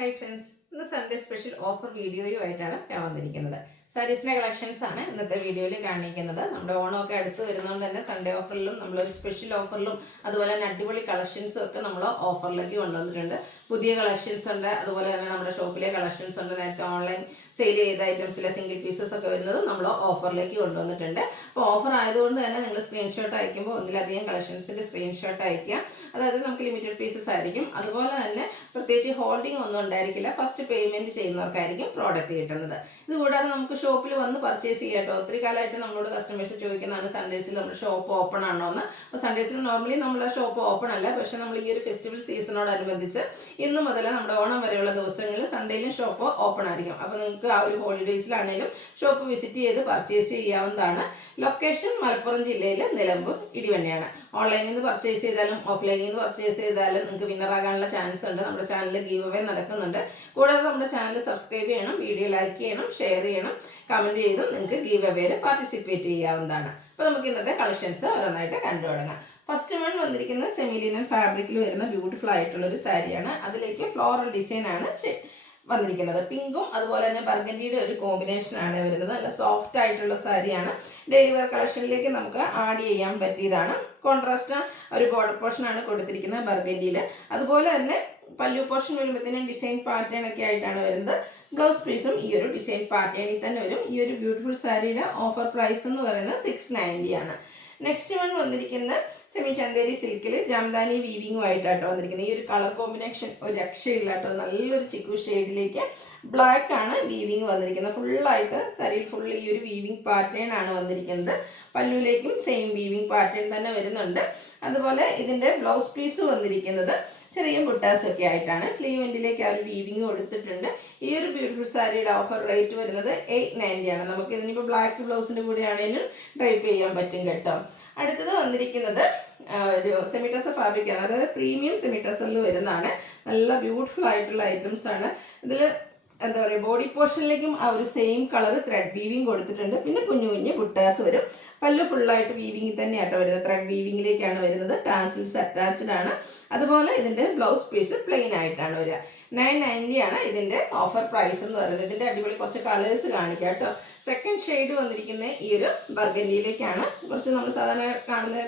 Hi friends, ഇന്ന് Sunday special offer വീഡിയോയുമായിട്ടാണ് ഞാൻ വന്നിരിക്കുന്നത്. സാരീസിൻ്റെ കളക്ഷൻസ് ആണ് ഇന്നത്തെ വീഡിയോയിൽ കാണിക്കുന്നത്. നമ്മുടെ ഓണമൊക്കെ അടുത്ത് വരുന്നതുകൊണ്ട് തന്നെ സൺഡേ ഓഫറിലും നമ്മളൊരു സ്പെഷ്യൽ ഓഫറിലും അതുപോലെ തന്നെ അടിപൊളി കളക്ഷൻസും ഒക്കെ നമ്മൾ ഓഫറിലേക്ക് കൊണ്ടുവന്നിട്ടുണ്ട്. പുതിയ കളക്ഷൻസ് ഉണ്ട്, അതുപോലെ തന്നെ നമ്മുടെ ഷോപ്പിലെ കളക്ഷൻസ് ഉണ്ട്. നേരത്തെ ഓൺലൈൻ സെയിൽ ചെയ്ത ഐറ്റംസിലെ സിംഗിൾ പീസസ് ഒക്കെ വരുന്നത് നമ്മൾ ഓഫറിലേക്ക് കൊണ്ടുവന്നിട്ടുണ്ട്. അപ്പോൾ ഓഫർ ആയതുകൊണ്ട് തന്നെ നിങ്ങൾ സ്ക്രീൻഷോട്ട് അയക്കുമ്പോൾ ഒന്നിലധികം കളക്ഷൻസിൻ്റെ സ്ക്രീൻഷോട്ട് അയക്കുക. അതായത് നമുക്ക് ലിമിറ്റഡ് പീസസ് ആയിരിക്കും. അതുപോലെ തന്നെ പ്രത്യേകിച്ച് ഹോൾഡിംഗ് ഒന്നും ഉണ്ടായിരിക്കില്ല. ഫസ്റ്റ് പേയ്മെൻറ്റ് ചെയ്യുന്നവർക്കായിരിക്കും പ്രോഡക്റ്റ് കിട്ടുന്നത്. ഇതുകൂടാതെ നമുക്ക് ഷോപ്പിൽ വന്ന് പർച്ചേസ് ചെയ്യാം കേട്ടോ. ഒത്തിരി കാലമായിട്ട് നമ്മളോട് കസ്റ്റമേഴ്സ് ചോദിക്കുന്നതാണ് സൺഡേസിൽ നമ്മുടെ ഷോപ്പ് ഓപ്പൺ ആണോ എന്ന്. അപ്പോൾ സൺഡേസിൽ നോർമലി നമ്മുടെ ഷോപ്പ് ഓപ്പൺ അല്ല, പക്ഷേ നമ്മൾ ഈ ഒരു ഫെസ്റ്റിവൽ സീസണോടനുബന്ധിച്ച് ഇന്ന് മുതൽ നമ്മുടെ ഓണം വരെയുള്ള ദിവസങ്ങളിൽ സൺഡേയിലും ഷോപ്പ് ഓപ്പൺ ആയിരിക്കും. അപ്പോൾ നിങ്ങൾക്ക് ആ ഒരു ഹോളിഡേയ്സിലാണെങ്കിലും ഷോപ്പ് വിസിറ്റ് ചെയ്ത് പർച്ചേസ് ചെയ്യാവുന്നതാണ്. ലൊക്കേഷൻ മലപ്പുറം ജില്ലയിൽ നിലമ്പൂർ ഇടിവണ്ണയാണ്. ഓൺലൈനിൽ നിന്ന് പർച്ചേസ് ചെയ്താലും ഓഫ്ലൈനിൽ നിന്ന് പർച്ചേസ് ചെയ്താലും നിങ്ങൾക്ക് വിന്നറാകാനുള്ള ചാൻസ് ഉണ്ട്. നമ്മുടെ ചാനലിൽ ഗീവ് അവേ നടക്കുന്നുണ്ട്. കൂടാതെ നമ്മുടെ ചാനൽ സബ്സ്ക്രൈബ് ചെയ്യണം, വീഡിയോ ലൈക്ക് ചെയ്യണം, ഷെയർ ചെയ്യണം, കമൻറ്റ് ചെയ്തും നിങ്ങൾക്ക് ഗീവ് അവേയിൽ പാർട്ടിസിപ്പേറ്റ് ചെയ്യാവുന്നതാണ്. അപ്പോൾ നമുക്ക് ഇന്നത്തെ കളക്ഷൻസ് ഓരോന്നായിട്ട് കണ്ടു തുടങ്ങാം. ഫസ്റ്റ് വൺ വന്നിരിക്കുന്നത് സെമി ലിനൻ ഫാബ്രിക്കിൽ വരുന്ന ബ്യൂട്ടിഫുൾ ആയിട്ടുള്ളൊരു സാരിയാണ്. അതിലേക്ക് ഫ്ലോറൽ ഡിസൈനാണ് വന്നിരിക്കുന്നത്. പിങ്കും അതുപോലെ തന്നെ ബർഗൻഡിയുടെ ഒരു കോമ്പിനേഷനാണ് വരുന്നത്. നല്ല സോഫ്റ്റ് ആയിട്ടുള്ള സാരിയാണ്. ഡെയിലി വെയർ കളക്ഷനിലേക്ക് നമുക്ക് ആഡ് ചെയ്യാൻ പറ്റിയതാണ്. കോൺട്രാസ്റ്റ് ഒരു ബോർഡർ പോർഷനാണ് കൊടുത്തിരിക്കുന്നത് ബർഗൻഡിയിൽ. അതുപോലെ തന്നെ പല്ലു പോർഷൻ വരുമ്പോഴത്തേനും ഡിസൈൻ പാറ്റേൺ ഒക്കെ ആയിട്ടാണ് വരുന്നത്. ബ്ലൗസ് പീസും ഈ ഒരു ഡിസൈൻ പാറ്റേണിൽ തന്നെ വരും. ഈ ഒരു ബ്യൂട്ടിഫുൾ സാരിയുടെ ഓഫർ പ്രൈസ് എന്ന് പറയുന്നത് 690 ആണ്. നെക്സ്റ്റ് വൺ വന്നിരിക്കുന്നത് സെമി ചന്തേരി സിൽക്കിൽ ജാംദാനി വീവിങ്ങുമായിട്ടാട്ടോ വന്നിരിക്കുന്നത്. ഈ ഒരു കളർ കോമ്പിനേഷൻ ഒരു രക്ഷയില്ലാട്ടോ. നല്ലൊരു ചിക്കു ഷെയ്ഡിലേക്ക് ബ്ലാക്ക് ആണ് വീവിങ് വന്നിരിക്കുന്നത്. ഫുള്ളായിട്ട് സാരിയിൽ ഫുൾ ഈ ഒരു വീവിങ് പാറ്റേൺ ആണ് വന്നിരിക്കുന്നത്. പല്ലുവിലേക്കും സെയിം വീവിങ് പാറ്റേൺ തന്നെ വരുന്നുണ്ട്. അതുപോലെ ഇതിൻ്റെ ബ്ലൗസ് പീസ് വന്നിരിക്കുന്നത് ചെറിയ ബുട്ടാസൊക്കെ ആയിട്ടാണ്. സ്ലീവ് എൻഡിലേക്ക് ആ ഒരു വീവിങ് കൊടുത്തിട്ടുണ്ട്. ഈ ഒരു ബ്യൂട്ടിഫുൾ സാരിയുടെ ഓഫർ റേറ്റ് വരുന്നത് 890 ആണ്. നമുക്ക് ഇതിനിപ്പോൾ ബ്ലാക്ക് ബ്ലൗസിൻ്റെ കൂടെ ആണെങ്കിലും ഡ്രൈപ്പ് ചെയ്യാൻ പറ്റും കേട്ടോ. അടുത്തത് വന്നിരിക്കുന്നത് ഒരു സെമിറ്റസർ ഫാബ്രിക്കാണ്. അതായത് പ്രീമിയം സെമിറ്റസറിൽ വരുന്നതാണ്. നല്ല ബ്യൂട്ടിഫുൾ ആയിട്ടുള്ള ഐറ്റംസ് ആണ്. ഇതിൽ എന്താ പറയുക, ബോഡി പോർഷനിലേക്കും ആ ഒരു സെയിം കളർ ത്രെഡ് വീവിങ് കൊടുത്തിട്ടുണ്ട്. പിന്നെ കുഞ്ഞു കുഞ്ഞ് ബുട്ടാസ് വരും. പല്ല് ഫുള്ളായിട്ട് വീവിങ് തന്നെയാട്ടോ വരുന്നത്. ത്രെഡ് വീവിങ്ങിലേക്കാണ് വരുന്നത്. ടാസിൽസ് അറ്റാച്ച്ഡ് ആണ്. അതുപോലെ ഇതിൻ്റെ ബ്ലൗസ് പീസ് പ്ലെയിൻ ആയിട്ടാണ് വരിക. 990 ആണ് ഇതിൻ്റെ ഓഫർ പ്രൈസ് എന്ന് പറയുന്നത്. ഇതിൻ്റെ അടിപൊളി കുറച്ച് കളേഴ്സ് കാണിക്കാം കേട്ടോ. സെക്കൻഡ് ഷെയ്ഡ് വന്നിരിക്കുന്ന ഈ ഒരു ബർഗൻഡിയിലേക്കാണ്. കുറച്ച് നമ്മൾ സാധാരണ കാണുന്ന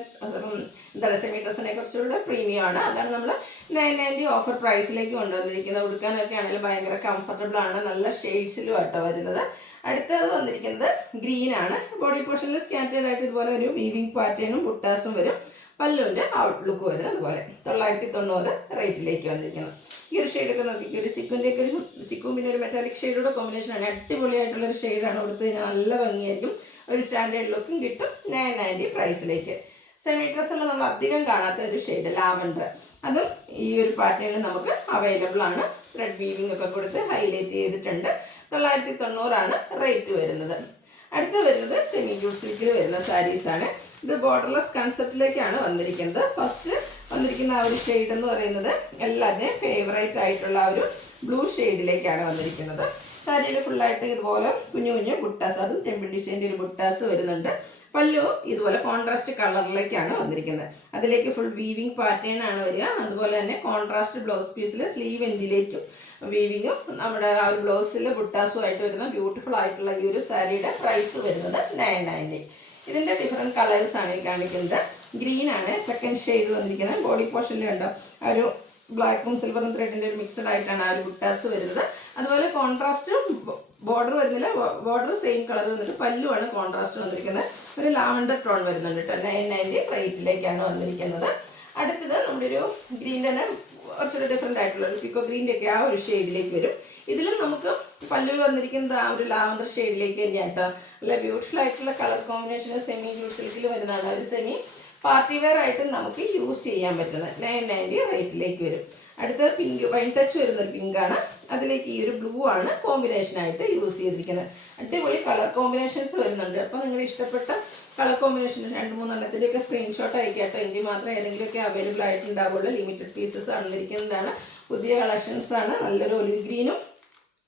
എന്താ പറയുക സെമിറ്റസിനെ കുറച്ചുകൂടെ പ്രീമിയം ആണ്. അതാണ് നമ്മൾ 990 ഓഫർ പ്രൈസിലേക്ക് കൊണ്ടുവന്നിരിക്കുന്നത്. ഉടുക്കാനൊക്കെ ആണെങ്കിലും ഭയങ്കര കംഫർട്ടബിൾ ആണ്. നല്ല ഷെയ്ഡ്സിലും ആട്ടോ വരുന്നത്. അടുത്തത് വന്നിരിക്കുന്നത് ഗ്രീൻ ആണ്. ബോഡി പോർഷനിൽ സ്കാറ്റേഡ് ആയിട്ട് ഇതുപോലെ ഒരു വീവിങ് പാറ്റേണും ബുട്ടാസും വരും. പല്ലുവിൻ്റെ ഔട്ട്ലുക്ക് വരും. അതുപോലെ 990 റേറ്റിലേക്ക് വന്നിരിക്കുന്നത്. ഈ ഒരു ഷെയ്ഡൊക്കെ നോക്കിക്കും. ഒരു ചിക്കുൻ്റെയൊക്കെ ഒരു ചിക്കും പിന്നെ ഒരു മെറ്റാലിക് ഷെയ്ഡുടെ കോമ്പിനേഷനാണ്. അടിപൊളിയായിട്ടുള്ളൊരു ഷെയ്ഡാണ്. കൊടുത്തു കഴിഞ്ഞാൽ നല്ല ഭംഗിയായിരിക്കും. ഒരു സ്റ്റാൻഡേർഡ് ലുക്കും കിട്ടും 990 പ്രൈസിലേക്ക്. സെമി ഡ്രസ്സെല്ലാം നമ്മൾ അധികം കാണാത്ത ഒരു ഷെയ്ഡ് ലാവൻഡർ, അതും ഈ ഒരു പാറ്റേണിൽ നമുക്ക് അവൈലബിൾ ആണ്. ത്രെഡ് വീവിംഗ് ഒക്കെ കൊടുത്ത് ഹൈലൈറ്റ് ചെയ്തിട്ടുണ്ട്. 990 ആണ് റേറ്റ് വരുന്നത്. അടുത്ത് വരുന്നത് സെമി ജൂട്ട് സിൽക്കിൽ വരുന്ന സാരീസാണ്. ഇത് ബോർഡർലെസ് കൺസെപ്റ്റിലേക്കാണ് വന്നിരിക്കുന്നത്. ഫസ്റ്റ് വന്നിരിക്കുന്ന ആ ഒരു ഷെയ്ഡ് എന്ന് പറയുന്നത് എല്ലാവരുടെയും ഫേവറേറ്റ് ആയിട്ടുള്ള ആ ഒരു ബ്ലൂ ഷെയ്ഡിലേക്കാണ് വന്നിരിക്കുന്നത്. സാരിയിൽ ഫുള്ളായിട്ട് ഇതുപോലെ കുഞ്ഞു കുഞ്ഞു ബുട്ടാസ്, അതും ടെമ്പിൾ ഡിസൈൻ്റെ ഒരു ബുട്ടാസ് വരുന്നുണ്ട്. പല്ലു ഇതുപോലെ കോൺട്രാസ്റ്റ് കളറിലേക്കാണ് വന്നിരിക്കുന്നത്. അതിലേക്ക് ഫുൾ വീവിങ് പാറ്റേൺ ആണ് വരിക. അതുപോലെ തന്നെ കോൺട്രാസ്റ്റ് ബ്ലൗസ് പീസിൽ സ്ലീവ് എൻഡിലേക്കും വീവിങ്ങും നമ്മുടെ ആ ഒരു ബ്ലൗസിൽ ബുട്ടാസും ആയിട്ട് വരുന്ന ബ്യൂട്ടിഫുൾ ആയിട്ടുള്ള ഈ ഒരു സാരിയുടെ പ്രൈസ് വരുന്നത് 990. ഇതിൻ്റെ ഡിഫറെൻറ്റ് കളേഴ്സാണ് ഈ കാണിക്കുന്നത്. ഗ്രീൻ ആണ് സെക്കൻഡ് ഷെയ്ഡ് വന്നിരിക്കുന്നത്. ബോഡി പോർഷനിൽ ഉണ്ടോ ആ ഒരു ബ്ലാക്കും സിൽവറും ത്രെഡിൻ്റെ ഒരു മിക്സഡ് ആയിട്ടാണ് ആ ഒരു ബുട്ടാസ് വരുന്നത്. അതുപോലെ കോൺട്രാസ്റ്റ് ബോർഡർ വരുന്നില്ല, ബോർഡർ സെയിം കളർ വന്നിട്ട് പല്ലുവാണ് കോൺട്രാസ്റ്റ് വന്നിരിക്കുന്നത്. ഒരു ലാവൻഡർ ടോൺ വരുന്നുണ്ട് കേട്ടോ. 990 റേറ്റിലേക്കാണ് വന്നിരിക്കുന്നത്. അടുത്തത് നമ്മുടെ ഒരു ഗ്രീൻ തന്നെ കുറച്ചൊരു ഡിഫറെൻ്റ് ആയിട്ടുള്ള ഒരു പിക്കോ ഗ്രീൻ്റെ ഒക്കെ ആ ഒരു ഷെയ്ഡിലേക്ക് വരും. ഇതിലും നമുക്ക് പല്ലുവിൽ വന്നിരിക്കുന്നത് ആ ഒരു ലാവൻഡർ ഷെയ്ഡിലേക്ക് തന്നെയാണ് കേട്ടോ. നല്ല ബ്യൂട്ടിഫുൾ ആയിട്ടുള്ള കളർ കോമ്പിനേഷൻ സെമി ജൂട്ട് സിൽക്കിൽ വരുന്നതാണ്. ഒരു സെമി പാർട്ടി വെയർ ആയിട്ട് നമുക്ക് യൂസ് ചെയ്യാൻ പറ്റുന്നത് 990 റേറ്റിലേക്ക് വരും. അടുത്തത് പിങ്ക് വൈൻ ടച്ച് വരുന്നൊരു പിങ്കാണ്. അതിലേക്ക് ഈ ഒരു ബ്ലൂ ആണ് കോമ്പിനേഷനായിട്ട് യൂസ് ചെയ്തിരിക്കുന്നത്. അടിപൊളി കളർ കോമ്പിനേഷൻസ് വരുന്നുണ്ട്. അപ്പോൾ നിങ്ങളുടെ ഇഷ്ടപ്പെട്ട കളർ കോമ്പിനേഷൻ 2-3 എണ്ണത്തിൻ്റെയൊക്കെ സ്ക്രീൻഷോട്ട് അയക്കാട്ടോ. എങ്കിൽ മാത്രമേ ഏതെങ്കിലുമൊക്കെ അവൈലബിൾ ആയിട്ടുണ്ടാവുള്ളൂ. ലിമിറ്റഡ് പീസസ് വന്നിരിക്കുന്നതാണ്. പുതിയ കളക്ഷൻസ് ആണ്. നല്ലൊരു ഒലിവ് ഗ്രീനും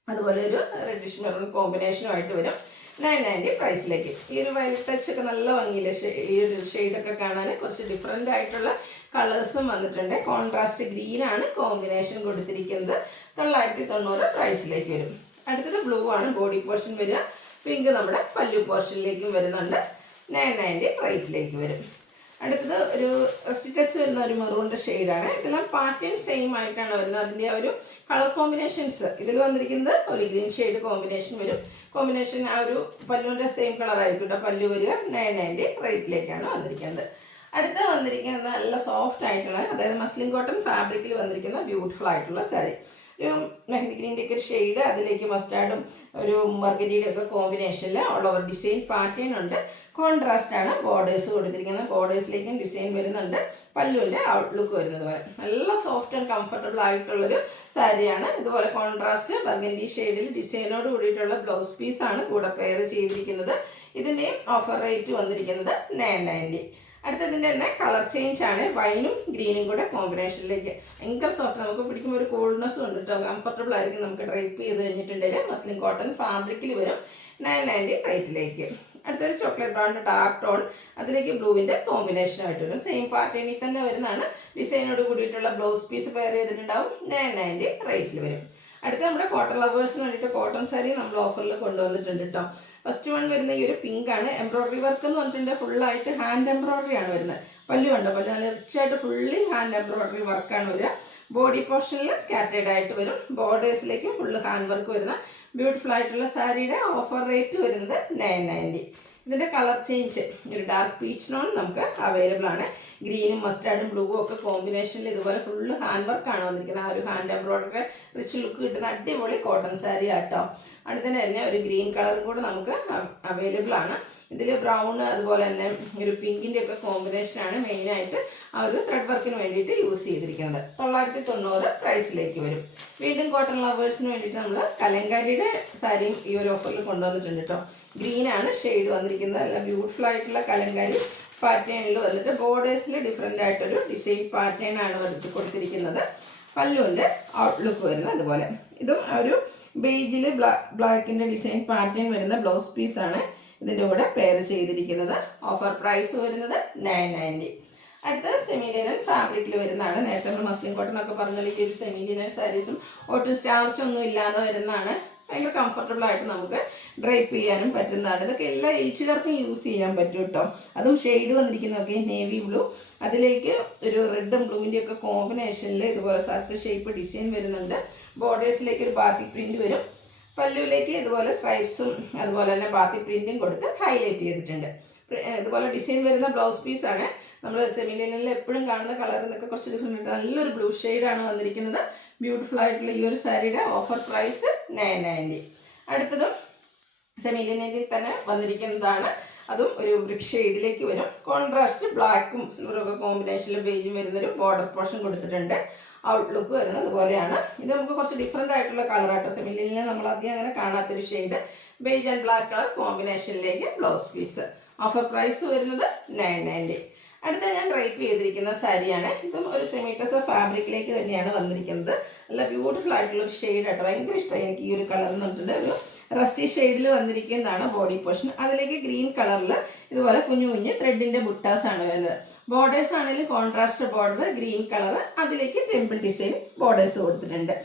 അതുപോലെ ഒരു റെഡിഷ് മെറൂൺ കോമ്പിനേഷനുമായിട്ട് വരും. 990 പ്രൈസിലേക്ക്. ഈ ഒരു വയലറ്റ് ടച്ച് ഒക്കെ നല്ല ഭംഗിയില്ല. ഈ ഒരു ഷെയ്ഡൊക്കെ കാണാൻ കുറച്ച് ഡിഫറെൻ്റ് ആയിട്ടുള്ള കളേഴ്സും വന്നിട്ടുണ്ട്. കോൺട്രാസ്റ്റ് ഗ്രീനാണ് കോമ്പിനേഷൻ കൊടുത്തിരിക്കുന്നത്. 990 പ്രൈസിലേക്ക് വരും. അടുത്തത് ബ്ലൂ ആണ് ബോഡി പോർഷൻ വരിക. പിങ്ക് നമ്മുടെ പല്ലു പോർഷനിലേക്കും വരുന്നുണ്ട്. 990 റേറ്റിലേക്ക് വരും. അടുത്തത് ഒരു ടച്ച് വരുന്ന ഒരു മെറൂണിൻ്റെ ഷെയ്ഡാണ്. ഇതെല്ലാം പാറ്റേൺ സെയിം ആയിട്ടാണ് വരുന്നത്. അതിൻ്റെ ഒരു കളർ കോമ്പിനേഷൻസ് ഇതിൽ വന്നിരിക്കുന്നത് ഒരു ഗ്രീൻ ഷെയ്ഡ് കോമ്പിനേഷൻ വരും. കോമ്പിനേഷൻ ആ ഒരു പല്ലുവിൻ്റെ സെയിം കളറായിരിക്കും കേട്ടോ പല്ലു വരിക. 990 റേറ്റിലേക്കാണ് വന്നിരിക്കുന്നത്. അടുത്ത വന്നിരിക്കുന്നത് നല്ല സോഫ്റ്റ് ആയിട്ടുള്ള, അതായത് മസ്ലിൻ കോട്ടൺ ഫാബ്രിക്കിൽ വന്നിരിക്കുന്ന ബ്യൂട്ടിഫുൾ ആയിട്ടുള്ള സാരി. ഒരു മെഹന്തി ഗ്രീൻ്റെ ഒക്കെ ഒരു ഷെയ്ഡ്, അതിലേക്ക് മസ്റ്റാർഡും ഒരു മർഗരിയുടെ ഒക്കെ കോമ്പിനേഷനിൽ ഓൾ ഓവർ ഡിസൈൻ പാറ്റേൺ ഉണ്ട്. കോൺട്രാസ്റ്റ് ആണ് ബോർഡേഴ്സ് കൊടുത്തിരിക്കുന്നത്. ബോർഡേഴ്സിലേക്കും ഡിസൈൻ വരുന്നുണ്ട്. പല്ലുവിൻ്റെ ഔട്ട്ലുക്ക് വരുന്നത് പോലെ നല്ല സോഫ്റ്റ് ആൻഡ് കംഫർട്ടബിൾ ആയിട്ടുള്ളൊരു സാരിയാണ്. ഇതുപോലെ കോൺട്രാസ്റ്റ് ബർഗൻഡി ഷെയ്ഡിൽ ഡിസൈനോട് കൂടിയിട്ടുള്ള ബ്ലൗസ് പീസാണ് കൂടെ പെയർ ചെയ്തിരിക്കുന്നത്. ഇതിൻ്റെയും ഓഫർ റേറ്റ് വന്നിരിക്കുന്നത് 990. അടുത്തതിൻ്റെ തന്നെ കളർ ചേഞ്ച് ആണ്. വൈനും ഗ്രീനും കൂടെ കോമ്പിനേഷനിലേക്ക് ഭയങ്കര സോഫ്റ്റ്, നമുക്ക് പിടിക്കുമ്പോൾ ഒരു കൂൾനെസ്സും ഉണ്ട് കേട്ടോ. കംഫർട്ടബിൾ ആയിരിക്കും. നമുക്ക് ഡ്രൈപ്പ് ചെയ്ത് കഴിഞ്ഞിട്ടുണ്ടെങ്കിൽ മസ്ലിൻ കോട്ടൺ ഫാബ്രിക്കിൽ വരും. 990 റേറ്റിലേക്ക്. അടുത്തൊരു ചോക്ലേറ്റ് ബ്രൗൺ ഡാർക്ക് ടോൺ, അതിലേക്ക് ബ്ലൂവിൻ്റെ കോമ്പിനേഷനായിട്ട് വരും. സെയിം പാറ്റേണിൽ തന്നെ വരുന്നതാണ്. ഡിസൈനോട് കൂടിയിട്ടുള്ള ബ്ലൗസ് പീസ് പെയർ ചെയ്തിട്ടുണ്ടാവും. 990 റേറ്റിൽ വരും. അടുത്ത നമ്മുടെ കോട്ടൺ ലവേഴ്സിന് വേണ്ടിയിട്ട് കോട്ടൺ സാരി നമ്മൾ ഓഫറിൽ കൊണ്ടുവന്നിട്ടുണ്ട് കേട്ടോ. ഫസ്റ്റ് വൺ വരുന്ന ഈ ഒരു പിങ്ക് ആണ്. എംബ്രോയ്ഡറി വർക്ക് എന്ന് പറഞ്ഞിട്ടുണ്ട്. ഫുള്ളായിട്ട് ഹാൻഡ് എംബ്രോയ്ഡറി ആണ് വരുന്നത്. പല്ലു കണ്ടോ, പല്ലു നല്ല റിച്ചായിട്ട് ഫുള്ളി ഹാൻഡ് എംബ്രോയ്ഡറി വർക്കാണ് വരിക. ബോഡി പോർഷനിൽ സ്കാറ്റേഡ് ആയിട്ട് വരും. ബോർഡേഴ്സിലേക്കും ഫുള്ള് ഹാൻഡ് വർക്ക് വരുന്ന ബ്യൂട്ടിഫുൾ ആയിട്ടുള്ള സാരിയുടെ ഓഫർ റേറ്റ് വരുന്നത് 990. ഇതിൻ്റെ കളർ ചേഞ്ച് ഒരു ഡാർക്ക് പീച്ച് ടോൺ നമുക്ക് അവൈലബിൾ ആണ്. ഗ്രീനും മസ്റ്റാർഡും ബ്ലൂവും ഒക്കെ കോമ്പിനേഷനിൽ ഇതുപോലെ ഫുള്ള് ഹാൻഡ് വർക്കാണ് വന്നിരിക്കുന്നത്. ആ ഒരു ഹാൻഡ് എംബ്രോയ്ഡറി റിച്ച് ലുക്ക് കിട്ടുന്ന അടിപൊളി കോട്ടൺ സാരി ആട്ടോ. അടുത്തന്നെ തന്നെ ഒരു ഗ്രീൻ കളറും കൂടെ നമുക്ക് അവൈലബിൾ ആണ്. ഇതിൽ ബ്രൗൺ അതുപോലെ തന്നെ ഒരു പിങ്കിൻ്റെ ഒക്കെ കോമ്പിനേഷനാണ് മെയിനായിട്ട് ആ ഒരു ത്രെഡ് വർക്കിന് വേണ്ടിയിട്ട് യൂസ് ചെയ്തിരിക്കുന്നത്. 990 പ്രൈസിലേക്ക് വരും. വീണ്ടും കോട്ടൺ ലവേഴ്സിന് വേണ്ടിയിട്ട് നമ്മൾ കലങ്കാരിയുടെ സാരിയും ഈ ഒരു ഓഫറിൽ കൊണ്ടുവന്നിട്ടുണ്ട് കേട്ടോ. ഗ്രീനാണ് ഷെയ്ഡ് വന്നിരിക്കുന്നത്. നല്ല ബ്യൂട്ടിഫുൾ ആയിട്ടുള്ള കലങ്കാരി പാറ്റേണിൽ വന്നിട്ട് ബോർഡേഴ്സിൽ ഡിഫറെൻ്റ് ആയിട്ടൊരു ഡിസൈൻ പാറ്റേൺ ആണ് കൊടുത്തിരിക്കുന്നത്. പല്ലുവിൻ്റെ ഔട്ട്ലുക്ക് വരുന്നത് അതുപോലെ. ഇതും ഒരു ബേജിൽ ബ്ലാക്കിൻ്റെ ഡിസൈൻ പാറ്റേൺ വരുന്ന ബ്ലൗസ് പീസാണ് ഇതിൻ്റെ കൂടെ പെയർ ചെയ്തിരിക്കുന്നത്. ഓഫർ പ്രൈസ് വരുന്നത് 990. അടുത്തത് സെമി ലിനൻ ഫാബ്രിക്കിൽ വരുന്നതാണ്. നേരത്തെ നമ്മൾ മസ്ലിൻ കോട്ടൺ ഒക്കെ പറഞ്ഞാൽ ഈ ഒരു സെമി ലിനൻ സാരീസും ഒട്ടും സ്റ്റാർച്ചൊന്നും ഇല്ലാതെ വരുന്നതാണ്. ഭയങ്കര കംഫർട്ടബിൾ ആയിട്ട് നമുക്ക് ഡ്രൈപ്പ് ചെയ്യാനും പറ്റുന്നതാണ്. ഇതൊക്കെ എല്ലാ ഏജുകാർക്കും യൂസ് ചെയ്യാൻ പറ്റും കേട്ടോ. അതും ഷെയ്ഡ് വന്നിരിക്കുന്നതൊക്കെ നേവി ബ്ലൂ, അതിലേക്ക് ഒരു റെഡും ബ്ലൂവിൻ്റെ ഒക്കെ കോമ്പിനേഷനിൽ ഇതുപോലെ സർക്കിൾ ഷേപ്പ് ഡിസൈൻ വരുന്നുണ്ട്. ബോർഡേഴ്സിലേക്ക് ഒരു ബാത്തിക് പ്രിൻറ്റ് വരും. പല്ലുവിലേക്ക് ഇതുപോലെ സ്ട്രൈപ്സും അതുപോലെ തന്നെ ബാത്തിക് പ്രിൻറ്റും കൊടുത്ത് ഹൈലൈറ്റ് ചെയ്തിട്ടുണ്ട്. ഇതുപോലെ ഡിസൈൻ വരുന്ന ബ്ലൗസ് പീസാണ്. നമ്മൾ സെമി ലിനനിൽ എപ്പോഴും കാണുന്ന കളറിൽ നിന്നൊക്കെ കുറച്ച് ഡിഫറെൻറ്റ് നല്ലൊരു ബ്ലൂ ഷെയ്ഡാണ് വന്നിരിക്കുന്നത്. ബ്യൂട്ടിഫുൾ ആയിട്ടുള്ള ഈ ഒരു സാരിയുടെ ഓഫർ പ്രൈസ് 990. അടുത്തതും സെമി ലിനനിൽ തന്നെ വന്നിരിക്കുന്നതാണ്. അതും ഒരു ബ്രിക്ക് ഷെയ്ഡിലേക്ക് വരും. കോൺട്രാസ്റ്റ് ബ്ലാക്കും സിൽവറും ഒക്കെ കോമ്പിനേഷനിൽ ബേജും വരുന്നൊരു ബോർഡർ പോർഷൻ കൊടുത്തിട്ടുണ്ട്. ഔട്ട്ലുക്ക് വരുന്നത് അതുപോലെയാണ്. ഇത് നമുക്ക് കുറച്ച് ഡിഫറെൻ്റ് ആയിട്ടുള്ള കളറാട്ടോ. സെമി ലിനനിൽ നമ്മൾ അധികം അങ്ങനെ കാണാത്തൊരു shade. Beige and black colour കോമ്പിനേഷനിലേക്ക് ബ്ലൗസ് പീസ്. ഓഫർ പ്രൈസ് വരുന്നത് 990. അടുത്ത ഞാൻ ഡ്രൈപ്പ് ചെയ്തിരിക്കുന്ന സാരിയാണ്. ഇതും ഒരു സെമി ടെസർ ഫാബ്രിക്കിലേക്ക് തന്നെയാണ് വന്നിരിക്കുന്നത്. നല്ല ബ്യൂട്ടിഫുൾ ആയിട്ടുള്ള ഒരു ഷെയ്ഡ് ആട്ടോ. ഭയങ്കര ഇഷ്ടമായി എനിക്ക് ഈ ഒരു കളർ എന്ന് പറഞ്ഞിട്ടുണ്ട്. ഒരു റസ്റ്റി ഷെയ്ഡിൽ വന്നിരിക്കുന്നതാണ് ബോഡി പോർഷൻ. അതിലേക്ക് ഗ്രീൻ കളറിൽ ഇതുപോലെ കുഞ്ഞു കുഞ്ഞ് ത്രെഡിൻ്റെ ബുട്ടാസാണ് വരുന്നത്. ബോർഡേഴ്സ് ആണെങ്കിലും കോൺട്രാസ്റ്റ് ബോർഡർ ഗ്രീൻ കളർ, അതിലേക്ക് ടെമ്പിൾ ഡിസൈൻ ബോർഡേഴ്സ് കൊടുത്തിട്ടുണ്ട്.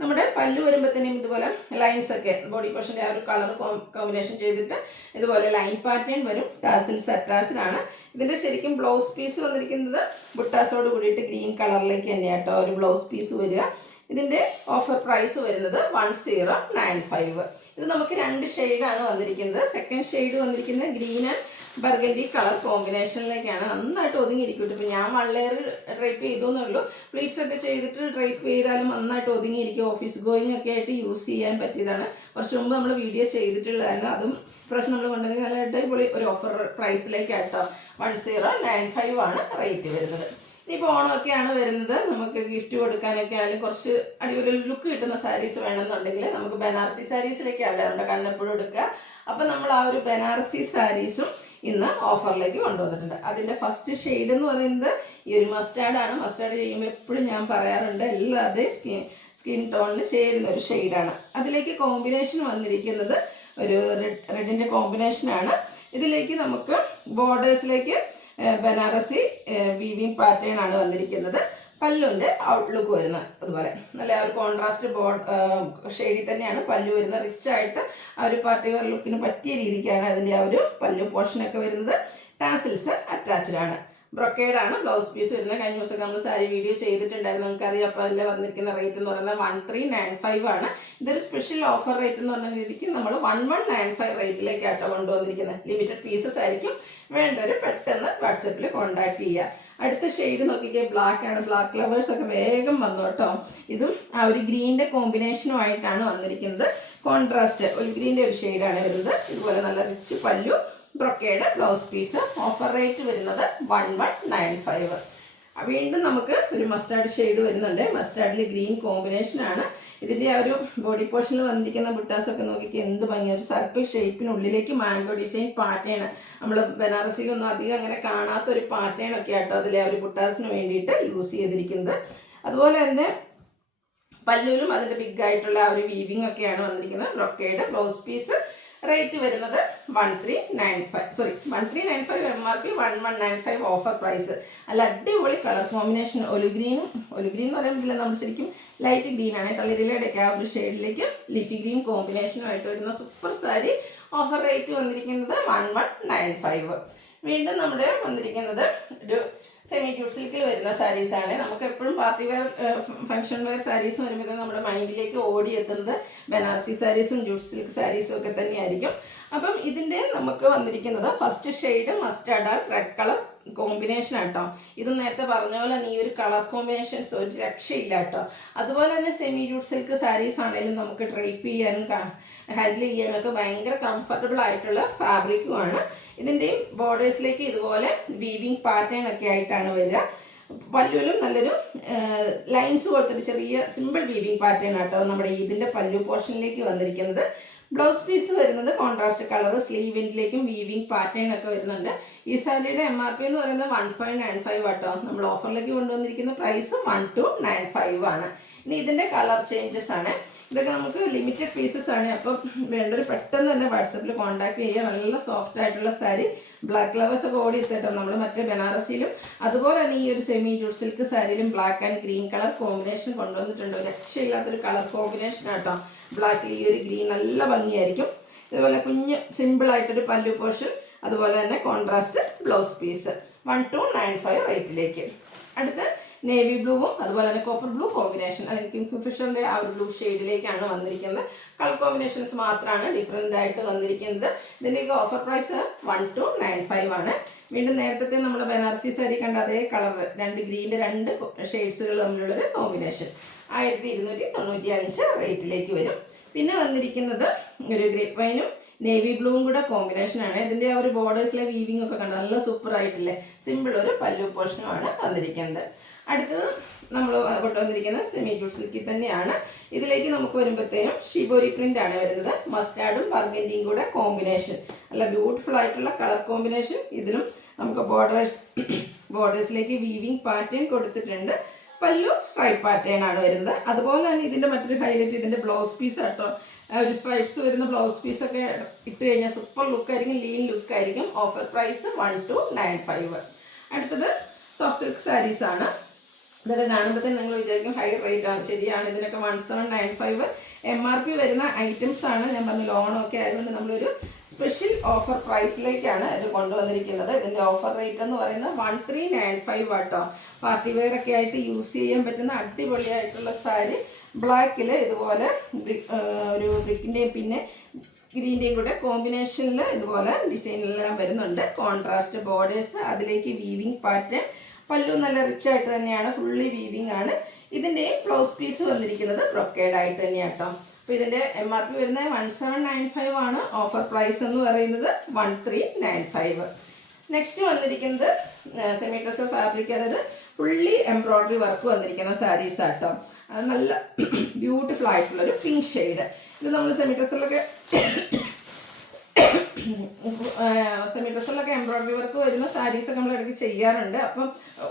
നമ്മുടെ പല്ലു വരുമ്പോഴത്തേനും ഇതുപോലെ ലൈൻസ് ഒക്കെ ബോഡി പോർഷൻ്റെ ആ ഒരു കളർ കോമ്പിനേഷൻ ചെയ്തിട്ട് ഇതുപോലെ ലൈൻ പാറ്റേൺ വരും. ടാസിൽസ് അറ്റാച്ച്ഡ് ആണ്. ഇതിൻ്റെ ശരിക്കും ബ്ലൗസ് പീസ് വന്നിരിക്കുന്നത് ബുട്ടാസോട് കൂടിയിട്ട് ഗ്രീൻ കളറിലേക്ക് തന്നെയാണ് കേട്ടോ ഒരു ബ്ലൗസ് പീസ് വരിക. ഇതിൻ്റെ ഓഫർ പ്രൈസ് വരുന്നത് 1095. ഇത് നമുക്ക് 2 ഷെയ്ഡാണ് വന്നിരിക്കുന്നത്. സെക്കൻഡ് ഷെയ്ഡ് വന്നിരിക്കുന്നത് ഗ്രീൻ ആൻഡ് ബർഗൻഡി കളർ കോമ്പിനേഷനിലേക്കാണ്. നന്നായിട്ട് ഒതുങ്ങിയിരിക്കും. ഇപ്പോൾ ഞാൻ വള്ളേർ ഡ്രൈപ്പ് ചെയ്തു എന്നുള്ളൂ. പ്ലീറ്റ്സ് ഒക്കെ ചെയ്തിട്ട് ഡ്രൈപ്പ് ചെയ്താലും നന്നായിട്ട് ഒതുങ്ങിയിരിക്കും. ഓഫീസ് ഗോയിങ് ഒക്കെ ആയിട്ട് യൂസ് ചെയ്യാൻ പറ്റിയതാണ്. കുറച്ച് മുമ്പ് നമ്മൾ വീഡിയോ ചെയ്തിട്ടുള്ളതാണ്. അതും പ്രശ്നം നമ്മൾ കൊണ്ടുവന്ന് നല്ല അടിപൊളി ഒരു ഓഫർ പ്രൈസിലേക്കാട്ടോ. 1095 ആണ് റേറ്റ് വരുന്നത്. ഇനിയിപ്പോൾ ഓണമൊക്കെയാണ് വരുന്നത്. നമുക്ക് ഗിഫ്റ്റ് കൊടുക്കാനൊക്കെ ആണെങ്കിലും കുറച്ച് അടിപൊളി ലുക്ക് കിട്ടുന്ന സാരീസ് വേണമെന്നുണ്ടെങ്കിൽ നമുക്ക് ബനാറസി സാരീസിലേക്കാണ് നമ്മുടെ കണ്ണെപ്പോഴും എടുക്കുക. അപ്പം നമ്മൾ ആ ഒരു ബനാറസി സാരീസും ഇന്ന് ഓഫറിലേക്ക് കൊണ്ടുവന്നിട്ടുണ്ട്. അതിൻ്റെ ഫസ്റ്റ് ഷെയ്ഡ് എന്ന് പറയുന്നത് ഈ ഒരു മസ്റ്റാർഡാണ്. മസ്റ്റാർഡ് ചെയ്യുമ്പോൾ എപ്പോഴും ഞാൻ പറയാറുണ്ട് എല്ലാവരുടെയും സ്കിൻ ടോണിന് ചേരുന്ന ഒരു ഷെയ്ഡാണ്. അതിലേക്ക് കോമ്പിനേഷൻ വന്നിരിക്കുന്നത് ഒരു റെഡിൻ്റെ കോമ്പിനേഷനാണ്. ഇതിലേക്ക് നമുക്ക് ബോർഡേഴ്സിലേക്ക് ബനാറസി വീവിങ് പാറ്റേൺ ആണ് വന്നിരിക്കുന്നത്. പല്ലുവിൻ്റെ ഔട്ട്ലുക്ക് വരുന്നത് അതുപോലെ നല്ല ഒരു കോൺട്രാസ്റ്റ് ഷെയ്ഡിൽ തന്നെയാണ് പല്ലു വരുന്നത്. റിച്ച് ആയിട്ട് ആ ഒരു പാർട്ടി വെയർ ലുക്കിന് പറ്റിയ രീതിക്കാണ് അതിൻ്റെ ആ ഒരു പല്ലു പോർഷനൊക്കെ വരുന്നത്. ടാസിൽസ് അറ്റാച്ച്ഡ് ആണ്. ബ്രൊക്കേഡാണ് ബ്ലൗസ് പീസ് വരുന്നത്. കഴിഞ്ഞ ദിവസം നമ്മൾ സാരി വീഡിയോ ചെയ്തിട്ടുണ്ടായിരുന്നു, നമുക്കറിയാം. അപ്പോൾ അതിൽ വന്നിരിക്കുന്ന റേറ്റ് എന്ന് പറയുന്നത് 1395 ആണ്. ഇതൊരു സ്പെഷ്യൽ ഓഫർ റേറ്റ് എന്ന് പറഞ്ഞ രീതിക്ക് നമ്മൾ 1195 റേറ്റിലേക്കാട്ടോ കൊണ്ടുവന്നിരിക്കുന്നത്. ലിമിറ്റഡ് പീസസ് ആയിരിക്കും. വേണ്ടവർ പെട്ടെന്ന് വാട്സപ്പിൽ കോൺടാക്ട് ചെയ്യുക. അടുത്ത ഷെയ്ഡ് നോക്കിക്കേ, ബ്ലാക്ക് ആണ്. ബ്ലാക്ക് ലവേഴ്സ് ഒക്കെ വേഗം വന്നു കേട്ടോ. ഇതും ആ ഒരു ഗ്രീനിൻ്റെ കോമ്പിനേഷനുമായിട്ടാണ് വന്നിരിക്കുന്നത്. കോൺട്രാസ്റ്റ് ഒരു ഗ്രീൻ്റെ ഒരു ഷെയ്ഡാണ് വരുന്നത്. ഇതുപോലെ നല്ല rich pallu, brocade blouse piece. Offer rate വരുന്നത് 1195. വീണ്ടും നമുക്ക് ഒരു മസ്റ്റാർഡ് ഷെയ്ഡ് വരുന്നുണ്ട്. മസ്റ്റാർഡിൽ ഗ്രീൻ കോമ്പിനേഷനാണ്. ഇതിൻ്റെ ആ ഒരു ബോഡി പോർഷനിൽ വന്നിരിക്കുന്ന ബുട്ടാസൊക്കെ നോക്കിക്ക് എന്ത് ഭംഗി. ഒരു സർക്കിൾ ഷേപ്പിനുള്ളിലേക്ക് മാംഗോ ഡിസൈൻ പാറ്റേൺ. നമ്മൾ ബനാറസിയിലൊന്നും അധികം അങ്ങനെ കാണാത്തൊരു പാറ്റേൺ ഒക്കെ ആട്ടോ അതിലെ ആ ഒരു ബുട്ടാസിന് വേണ്ടിയിട്ട് യൂസ് ചെയ്തിരിക്കുന്നത്. അതുപോലെ തന്നെ പല്ലുവിലും അതിൻ്റെ ബിഗ് ആയിട്ടുള്ള ആ ഒരു വീവിങ് ഒക്കെയാണ് വന്നിരിക്കുന്നത്. Brocade blouse piece. റേറ്റ് വരുന്നത് 1395 MRP 1195 ഓഫർ പ്രൈസ്. അല്ല അടിപൊളി കളർ കോമ്പിനേഷൻ. ഒലുഗ്രീൻ എന്ന് പറയാൻ പറ്റില്ല, നമ്മൾ ശരിക്കും ലൈറ്റ് ഗ്രീൻ ആണ്. തളിരിലയുടെയൊക്കെ ആ ഒരു ഷെയ്ഡിലേക്ക് ലിഫി ഗ്രീൻ കോമ്പിനേഷനുമായിട്ട് വരുന്ന സൂപ്പർ സാരി. ഓഫർ റേറ്റ് വന്നിരിക്കുന്നത് 1195. വീണ്ടും നമ്മുടെ വന്നിരിക്കുന്നത് ഒരു സെമി ജൂട്ട് സിൽക്കിൽ വരുന്ന സാരീസാണ്. നമുക്ക് എപ്പോഴും party wear function wear sarees വരുമ്പോൾ നമ്മുടെ മൈൻഡിലേക്ക് ഓടിയെത്തുന്നത് ബനാറസി സാരീസും ജൂട്ട് സിൽക്ക് സാരീസും ഒക്കെ തന്നെയായിരിക്കും. അപ്പം ഇതിൻ്റെ നമുക്ക് വന്നിരിക്കുന്നത് first shade mustard red colour combination ആട്ടോ. ഇത് നേരത്തെ പറഞ്ഞ പോലെ തന്നെ ഈ ഒരു കളർ കോമ്പിനേഷൻസ് ഒരു രക്ഷയില്ല കേട്ടോ. അതുപോലെ തന്നെ സെമി ജൂട്ട് സിൽക്ക് സാരീസ് ആണെങ്കിലും നമുക്ക് ഡ്രൈപ്പ് ചെയ്യാനും ഹാൻഡിൽ ചെയ്യാനൊക്കെ ഭയങ്കര കംഫർട്ടബിൾ ആയിട്ടുള്ള ഫാബ്രിക്കുമാണ്. ഇതിൻ്റെയും ബോർഡേഴ്സിലേക്ക് ഇതുപോലെ വീവിങ് പാറ്റേൺ ഒക്കെ ആയിട്ടാണ് വരിക. പല്ലുവിലും നല്ലൊരു ലൈൻസ് പോലത്തെ ചെറിയ സിമ്പിൾ വീവിങ് പാറ്റേൺ ആട്ടോ നമ്മുടെ ഇതിൻ്റെ പല്ലു പോർഷനിലേക്ക് വന്നിരിക്കുന്നത്. ബ്ലൗസ് പീസ് വരുന്നത് കോൺട്രാസ്റ്റ് കളർ. സ്ലീവിൻ്റിലേക്കും വീവിങ് പാറ്റേൺ ഒക്കെ വരുന്നുണ്ട്. ഈ സാരിയുടെ MRP എന്ന് പറയുന്നത് 1595 ആട്ടോ. നമ്മൾ ഓഫറിലേക്ക് കൊണ്ടുവന്നിരിക്കുന്ന പ്രൈസ് 1295 ആണ്. ഇനി ഇതിൻ്റെ കളർ ചേഞ്ചസ് ആണ്. ഇതൊക്കെ നമുക്ക് ലിമിറ്റഡ് പീസസ് ആണ്. അപ്പം വേണ്ടൊരു പെട്ടെന്ന് തന്നെ വാട്സപ്പിൽ കോൺടാക്ട് ചെയ്യുക. നല്ല സോഫ്റ്റ് ആയിട്ടുള്ള സാരി. ബ്ലാക്ക് ലവേഴ്സ് ഒക്കെ ഓടി എത്തിട്ടോ. നമ്മൾ മറ്റേ ബനാറസിയിലും അതുപോലെ തന്നെ ഈ ഒരു സെമി ജൂട്ട് സിൽക്ക് സാരിയിലും black and green colour combination കൊണ്ടുവന്നിട്ടുണ്ട്. ഒരു രക്ഷയില്ലാത്തൊരു കളർ കോമ്പിനേഷൻ ആട്ടോ. ബ്ലാക്കിൽ ഈ ഒരു ഗ്രീൻ നല്ല ഭംഗിയായിരിക്കും. ഇതുപോലെ കുഞ്ഞ് സിമ്പിളായിട്ടൊരു പല്ലു പോർഷൻ, അതുപോലെ തന്നെ കോൺട്രാസ്റ്റ് ബ്ലൗസ് പീസ്. 1295 റേറ്റിലേക്ക്. അടുത്ത് നേവി ബ്ലൂവും അതുപോലെ തന്നെ കോപ്പർ ബ്ലൂ കോമ്പിനേഷൻ. അല്ലെങ്കിൽ കിങ്ഫിഷറിൻ്റെ ആ ഒരു ബ്ലൂ ഷെയ്ഡിലേക്കാണ് വന്നിരിക്കുന്നത്. കളർ കോമ്പിനേഷൻസ് മാത്രമാണ് ഡിഫറെൻ്റ് ആയിട്ട് വന്നിരിക്കുന്നത്. ഇതിൻ്റെയൊക്കെ ഓഫർ പ്രൈസ് 1295 ആണ്. വീണ്ടും നേരത്തെ നമ്മൾ ബനാറസി സാരി കണ്ട അതേ കളർ, രണ്ട് ഗ്രീൻ്റെ രണ്ട് ഷെയ്ഡ്സുകൾ തമ്മിലുള്ളൊരു കോമ്പിനേഷൻ. 1295 റേറ്റിലേക്ക് വരും. പിന്നെ വന്നിരിക്കുന്നത് ഒരു ഗ്രേപ്പ് വൈനും നേവി ബ്ലൂവും കൂടെ കോമ്പിനേഷനാണ്. ഇതിൻ്റെ ആ ഒരു ബോർഡേഴ്സിലെ വീവിംഗ് ഒക്കെ കണ്ട നല്ല സൂപ്പർ ആയിട്ടില്ലേ. സിമ്പിൾ ഒരു പല്ലു പോർഷനുമാണ് വന്നിരിക്കുന്നത്. അടുത്തത് നമ്മൾ കൊണ്ടുവന്നിരിക്കുന്നത് സെമി ജൂട്ട് സിൽക്കിൽ തന്നെയാണ്. ഇതിലേക്ക് നമുക്ക് വരുമ്പോഴത്തേനും ഷിബോരി പ്രിന്റ് ആണ് വരുന്നത്. മസ്റ്റാർഡും ബർഗൻഡിയും കൂടെ കോമ്പിനേഷൻ. നല്ല ബ്യൂട്ടിഫുൾ ആയിട്ടുള്ള കളർ കോമ്പിനേഷൻ. ഇതിലും നമുക്ക് ബോർഡേഴ്സിലേക്ക് വീവിംഗ് പാറ്റേൺ കൊടുത്തിട്ടുണ്ട്. പല്ലു സ്ട്രൈപ്പ് പാറ്റേൺ ആണ് വരുന്നത്. അതുപോലെ തന്നെ ഇതിൻ്റെ മറ്റൊരു ഹൈലൈറ്റ് ഇതിൻ്റെ ബ്ലൗസ് പീസ് ആട്ടോ. ഒരു സ്ട്രൈപ്സ് വരുന്ന ബ്ലൗസ് പീസൊക്കെ ഇട്ട് കഴിഞ്ഞാൽ സൂപ്പർ ലുക്കായിരിക്കും, ലീൻ ലുക്കായിരിക്കും. Offer price 1295. അടുത്തത് സോഫ്റ്റ് സിൽക്ക് സാരീസാണ്. ഇതൊക്കെ കാണുമ്പോൾ തന്നെ നിങ്ങൾ വിചാരിക്കും ഹൈ റേറ്റ് ആണ്. ശരിയാണ്, ഇതിനൊക്കെ 1795 MRP വരുന്ന ഐറ്റംസ് ആണ്. ഞാൻ പറഞ്ഞു ലോണൊക്കെ ആയതുകൊണ്ട് നമ്മളൊരു സ്പെഷ്യൽ ഓഫർ പ്രൈസിലേക്കാണ് ഇത് കൊണ്ടുവന്നിരിക്കുന്നത്. ഇതിൻ്റെ ഓഫർ റേറ്റ് എന്ന് പറയുന്നത് 1395 ആട്ടോ. പാർട്ടി വെയർ ഒക്കെ ആയിട്ട് യൂസ് ചെയ്യാൻ പറ്റുന്ന അടിപൊളിയായിട്ടുള്ള സാരി. ബ്ലാക്കിൽ ഇതുപോലെ ഒരു ബ്രിക്കിൻ്റെയും പിന്നെ ഗ്രീൻ്റെയും കൂടെ കോമ്പിനേഷനിൽ ഇതുപോലെ ഡിസൈനെല്ലാം വരുന്നുണ്ട്. കോൺട്രാസ്റ്റ് ബോർഡേഴ്സ്, അതിലേക്ക് വീവിങ് പാറ്റേൺ. പല്ലു നല്ല റിച്ച് ആയിട്ട് തന്നെയാണ്, ഫുള്ളി വീവിങ് ആണ്. ഇതിൻ്റെ ബ്ലൗസ് പീസ് വന്നിരിക്കുന്നത് ബ്രൊക്കേഡ് ആയിട്ട് തന്നെയാണ് കേട്ടോ. അപ്പോൾ ഇതിൻ്റെ MRP വരുന്നത് 1795 ആണ്. ഓഫർ പ്രൈസ് എന്ന് പറയുന്നത് 1395. നെക്സ്റ്റ് വന്നിരിക്കുന്നത് സെമി ഡ്രസ് ഫാബ്രിക്, അതായത് ഫുള്ളി എംബ്രോയ്ഡറി വർക്ക് വന്നിരിക്കുന്ന സാരീസ് ആട്ടോ. അത് നല്ല ബ്യൂട്ടിഫുൾ ആയിട്ടുള്ളൊരു പിങ്ക് ഷെയ്ഡ്. ഇത് നമ്മൾ സെമി ഡ്രസ്സിലൊക്കെ സെമി ഡ്രസ്സിലൊക്കെ എംബ്രോയിഡറി വർക്ക് വരുന്ന സാരീസൊക്കെ നമ്മൾ ഇടയ്ക്ക് ചെയ്യാറുണ്ട്. അപ്പം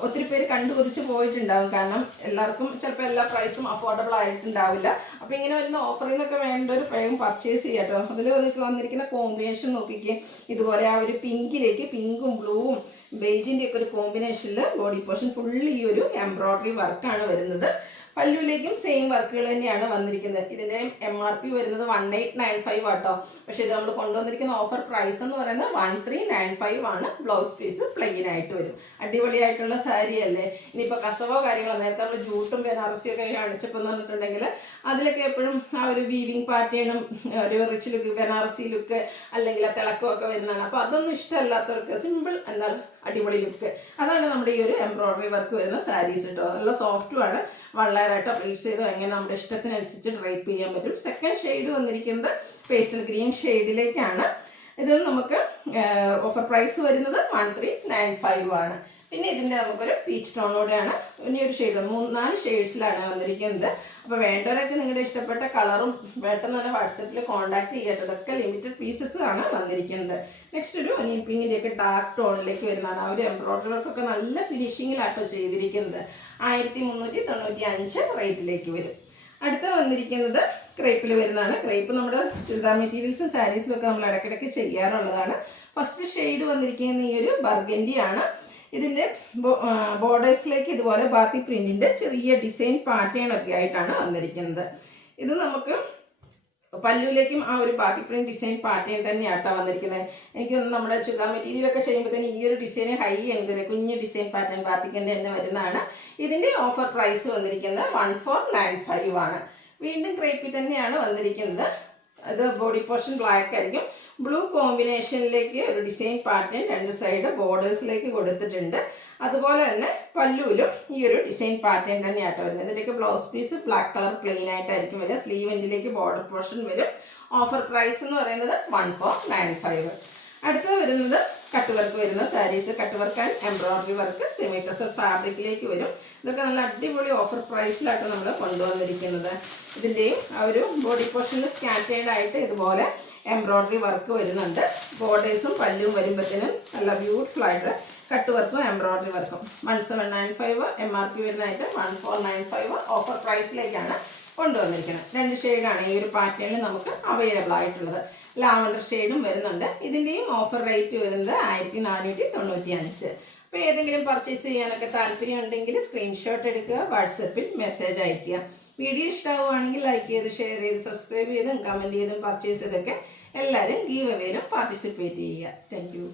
ഒത്തിരി പേര് കണ്ടുകൊതിച്ച് പോയിട്ടുണ്ടാവും. കാരണം എല്ലാവർക്കും ചിലപ്പോൾ എല്ലാ പ്രൈസും അഫോർഡബിൾ ആയിട്ടുണ്ടാവില്ല. അപ്പോൾ ഇങ്ങനെ വരുന്ന ഓഫറിൽ നിന്നൊക്കെ വേണ്ട ഒരു വേഗം പർച്ചേസ് ചെയ്യാം കേട്ടോ. അതിൽ വന്നിരിക്കുന്ന കോമ്പിനേഷൻ നോക്കിക്കേ. ഇതുപോലെ ആ ഒരു പിങ്കിലേക്ക് പിങ്കും ബ്ലൂവും ബേജിൻ്റെ ഒക്കെ ഒരു കോമ്പിനേഷനിൽ ബോഡി പോർഷൻ ഫുള്ള് ഈ ഒരു എംബ്രോയിഡറി വർക്കാണ് വരുന്നത്. പല്ലുവിലേക്കും സെയിം വർക്കുകൾ തന്നെയാണ് വന്നിരിക്കുന്നത്. ഇതിൻ്റെ MRP വരുന്നത് 1895 ആട്ടോ. പക്ഷേ ഇത് നമ്മൾ കൊണ്ടുവന്നിരിക്കുന്ന ഓഫർ പ്രൈസ് എന്ന് പറയുന്നത് 1395 ആണ്. ബ്ലൗസ് പീസ് പ്ലെയിൻ ആയിട്ട് വരും. അടിപൊളിയായിട്ടുള്ള സാരി അല്ലേ. ഇനിയിപ്പോൾ കസവോ കാര്യങ്ങളോ നേരത്തെ നമ്മൾ ജൂട്ടും ബനാറസിയൊക്കെ കാണിച്ചപ്പോൾ എന്ന് പറഞ്ഞിട്ടുണ്ടെങ്കിൽ അതിലൊക്കെ എപ്പോഴും ആ ഒരു വീവിങ് പാറ്റേണും ഒരു റിച്ച് ലുക്ക് ബനാറസി ലുക്ക് അല്ലെങ്കിൽ ആ തിളക്കമൊക്കെ വരുന്നതാണ്. അപ്പോൾ അതൊന്നും ഇഷ്ടമല്ലാത്തവർക്ക് സിമ്പിൾ എന്നാൽ അടിപൊളി ലുക്ക്, അതാണ് നമ്മുടെ ഈ ഒരു എംബ്രോയിഡറി വർക്ക് വരുന്ന സാരീസ് കേട്ടോ. നല്ല സോഫ്റ്റുമാണ്. വളരെയായിട്ട് പ്ലേസ് ചെയ്ത് എങ്ങനെ നമ്മുടെ ഇഷ്ടത്തിനനുസരിച്ച് ഡ്രൈപ്പ് ചെയ്യാൻ പറ്റും. സെക്കൻഡ് ഷെയ്ഡ് വന്നിരിക്കുന്നത് പേസ്റ്റൽ ഗ്രീൻ ഷെയ്ഡിലേക്കാണ്. ഇത് നമുക്ക് ഓഫർ പ്രൈസ് വരുന്നത് 1395 ആണ്. പിന്നെ ഇതിൻ്റെ നമുക്കൊരു പീച്ച് ടോണോടെയാണ് ഇനി ഒരു ഷെയ്ഡ് 3-4 ഷെയ്ഡ്സിലാണ് വന്നിരിക്കുന്നത്. അപ്പോൾ വേണ്ടവരൊക്കെ നിങ്ങളുടെ ഇഷ്ടപ്പെട്ട കളറും പെട്ടെന്ന് തന്നെ വാട്സപ്പിൽ കോൺടാക്ട് ചെയ്യട്ടെ. ഇതൊക്കെ ലിമിറ്റഡ് പീസസ് ആണ് വന്നിരിക്കുന്നത്. നെക്സ്റ്റ് ഒരു ഒനിയൻ പിങ്കിൻ്റെയൊക്കെ ഡാർക്ക് ടോണിലേക്ക് വരുന്നതാണ്. ആ ഒരു എംബ്രോയിഡറി വർക്കൊക്കെ നല്ല ഫിനിഷിങ്ങിലാട്ടോ ചെയ്തിരിക്കുന്നത്. 1395 റേറ്റിലേക്ക് വരും. അടുത്ത വന്നിരിക്കുന്നത് ക്രേപ്പിൽ വരുന്നതാണ്. ക്രേപ്പ് നമ്മുടെ ചുരിദാർ മെറ്റീരിയൽസും സാരീസും ഒക്കെ നമ്മൾ ഇടയ്ക്കിടയ്ക്ക് ചെയ്യാറുള്ളതാണ്. ഫസ്റ്റ് ഷെയ്ഡ് വന്നിരിക്കുന്നത് ഈ ഒരു ബർഗൻഡി ആണ്. ഇതിൻ്റെ ബോർഡേഴ്സിലേക്ക് ഇതുപോലെ ബാത്തി പ്രിൻറ്റിൻ്റെ ചെറിയ ഡിസൈൻ പാറ്റേൺ ഒക്കെ ആയിട്ടാണ് വന്നിരിക്കുന്നത്. ഇത് നമുക്ക് പല്ലുവിലേക്കും ആ ഒരു ബാത്തി പ്രിൻറ്റ് ഡിസൈൻ പാറ്റേൺ തന്നെയാട്ടോ വന്നിരിക്കുന്നത്. എനിക്ക് തോന്നുന്നു നമ്മുടെ ചുരിദാർ മെറ്റീരിയലൊക്കെ ചെയ്യുമ്പോഴത്തേന് ഈ ഒരു ഡിസൈൻ ഹൈ എൻഡ് കുഞ്ഞ് ഡിസൈൻ പാറ്റേൺ ബാത്തിക്കിൻ്റെ തന്നെ വരുന്നതാണ്. ഇതിൻ്റെ ഓഫർ പ്രൈസ് വന്നിരിക്കുന്നത് 1495 ആണ്. വീണ്ടും ക്രേപ്പിൽ തന്നെയാണ് വന്നിരിക്കുന്നത്. അത് ബോഡി പോർഷൻ ബ്ലാക്ക് ആയിരിക്കും. ബ്ലൂ കോമ്പിനേഷനിലേക്ക് ഒരു ഡിസൈൻ പാറ്റേൺ രണ്ട് സൈഡ് ബോർഡേഴ്സിലേക്ക് കൊടുത്തിട്ടുണ്ട്. അതുപോലെ തന്നെ പല്ലുവിലും ഈ ഒരു ഡിസൈൻ പാറ്റേൺ തന്നെയാട്ടോ വരുന്നത്. ഇതിൻ്റെയൊക്കെ blouse piece black colour plain ആയിട്ടായിരിക്കും വരിക. സ്ലീവ് എൻഡിലേക്ക് ബോർഡർ പോർഷൻ വരും. ഓഫർ പ്രൈസ് എന്ന് പറയുന്നത് 1495. അടുത്തത് വരുന്നത് കട്ട് വർക്ക് വരുന്ന saris. Cut work and embroidery work semi tussar ഫാബ്രിക്കിലേക്ക് വരും. ഇതൊക്കെ നല്ല അടിപൊളി ഓഫർ പ്രൈസിലായിട്ട് നമ്മൾ കൊണ്ടുവന്നിരിക്കുന്നത്. ഇതിൻ്റെയും ആ ഒരു ബോഡി പോർഷനിൽ സ്കാറ്റേർഡ് ആയിട്ട് ഇതുപോലെ എംബ്രോയിഡറി വർക്ക് വരുന്നുണ്ട്. ബോർഡേഴ്സും പല്ലും വരുമ്പോഴത്തേനും നല്ല ബ്യൂട്ടിഫുൾ ആയിട്ട് കട്ട് വർക്കും എംബ്രോയിഡറി വർക്കും 1795 MRP വരുന്നതായിട്ട് 1495 ഓഫർ പ്രൈസിലേക്കാണ് കൊണ്ടുവന്നിരിക്കുന്നത്. 2 ഷെയ്ഡാണ് ഈ ഒരു പാറ്റേണിൽ നമുക്ക് അവൈലബിൾ ആയിട്ടുള്ളത്. ലാവൻഡർ ഷെയ്ഡും വരുന്നുണ്ട്. ഇതിൻ്റെയും ഓഫർ റേറ്റ് വരുന്നത് 1495. അപ്പോൾ ഏതെങ്കിലും പർച്ചേസ് ചെയ്യാനൊക്കെ താല്പര്യം ഉണ്ടെങ്കിൽ സ്ക്രീൻഷോട്ട് എടുക്കുക, വാട്സപ്പിൽ മെസ്സേജ് അയയ്ക്കുക. വീഡിയോ ഇഷ്ടമാവുകയാണെങ്കിൽ ലൈക്ക് ചെയ്ത് ഷെയർ ചെയ്ത് സബ്സ്ക്രൈബ് ചെയ്തും കമൻറ്റ് ചെയ്തും പർച്ചേസ് ചെയ്തൊക്കെ എല്ലാവരും ഗീവ് അവേയിലും പാർട്ടിസിപ്പേറ്റ് ചെയ്യുക. Thank you.